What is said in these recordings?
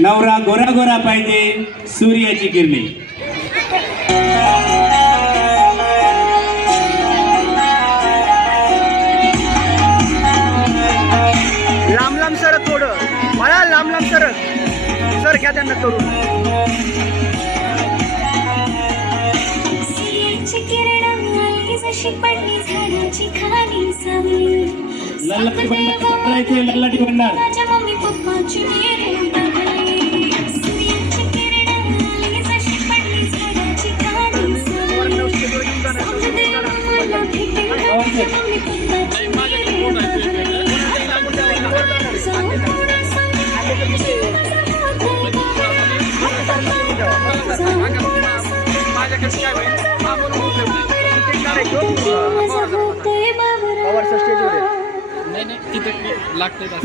नवरा गोरा गोरा पाहिजे सूर्याची किरणे. लांब लांब सरक थोडं. मला लांब लांब सरक. सर घ्या त्यांना करून सावली. लल्लाटी भंडार.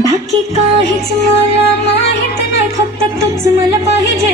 बाकी काहीच मला माहीत नाही फक्त तूच मला पाहिजे.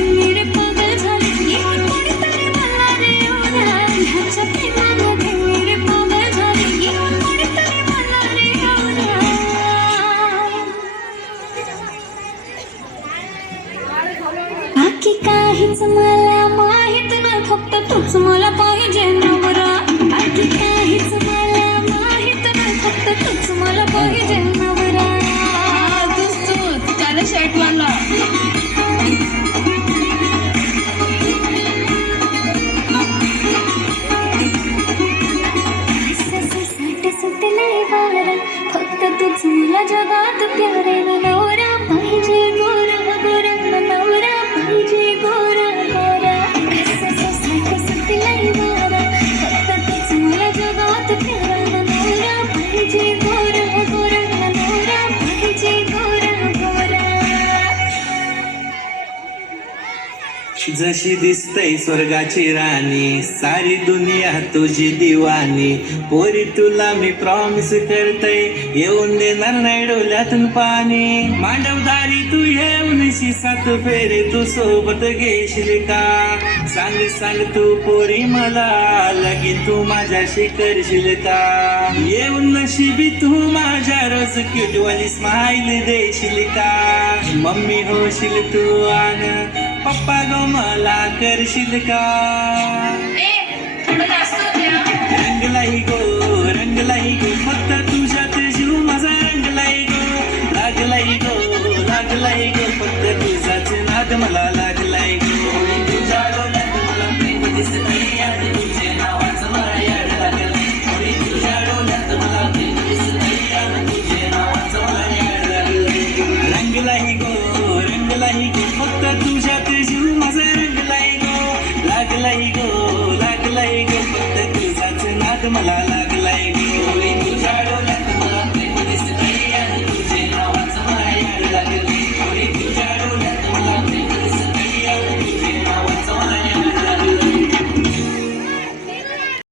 मला माहीत नाही फक्त तूच मला पाहिजे नवरा. बाकी काहीच मला माहीत फक्त तूच मला पाहिजे नवरा. तूच तूच फक्त तूच मला जगात प्यारे. जशी दिसतय स्वर्गाची राणी सारी दुनिया तुझी दिवानी. पोरी तुला मी प्रॉमिस करतय येऊन देणार नाही डोल्यातून पाणी. मांडवदारी तू येऊन सात फेरे तू सोबत घेशील का? सांग सांग तू पोरी मला लगीन तू माझ्याशी करशील का? येऊन नशिबी तू माझ्या रोज क्यूटवाली स्माइल देशील का? मम्मी होशील तू आण पप्पा गो मला करशील का? रंगलाई गो malalag